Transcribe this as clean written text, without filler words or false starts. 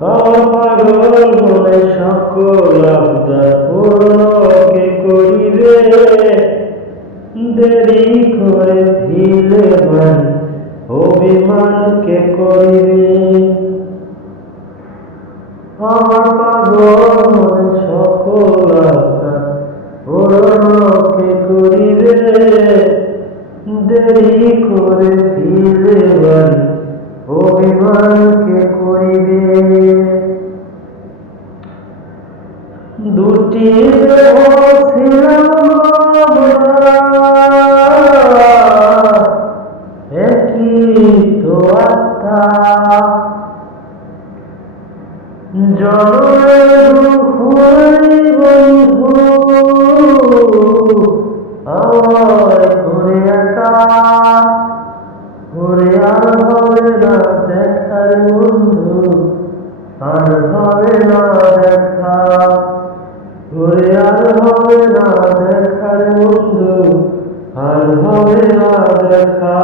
আমার পাগল মনে সকল আবদার পূর্ণ কে করিবে, দেরি করে ফিরে বাড়ি অভিমান কে করিবে। আমার পাগল মনে সকল আবদার পূর্ণ কে করিবে, দেরি করে ফিরে বাড়ি অভিমান কে করিবে। দুটি দেহ ছিলাম একই তো আত্মা, জনমের বন্ধু আমায় করে একা, ঘুরে আর হবে না দেখার বন্ধু, আর হবে না দেখা, ঘুরে আর হবে না দেখার বন্ধু, আর হবে না দেখা।